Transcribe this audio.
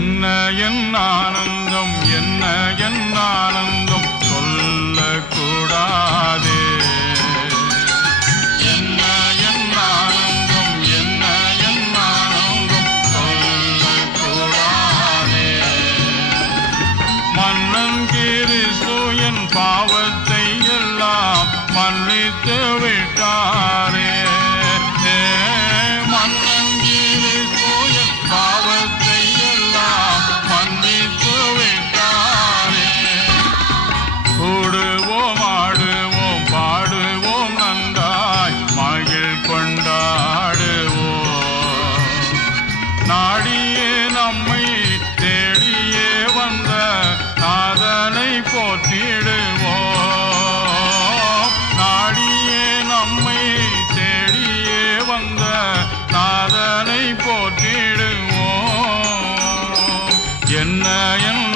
என்ன என் ஆனந்தம், என்ன என் ஆனந்தம் சொல்லக்கூடாதே. என்ன என் ஆனந்தம், என்ன என் ஆனந்தம் சொல்லக்கூடாதே. மன்னன் கிறிஸ்து என் பாவத்தை எல்லாம் மன்னித்து விட்டாரே. மன்னன் கிறிஸ்து என் பாவத்தை எல்லாம் மன்னித்து விட்டாரே. கூடுவோம், ஆடுவோம், பாடுவோம், நன்றாய் மகிழ் கொண்டாடுவோம். நாடியே நம்மை தேடியே வந்த நாதனை போற்றிடுவோம். நாடியே நம்மை தேடியே வந்த நாதனை போற்றிடுவோம். என்ன என்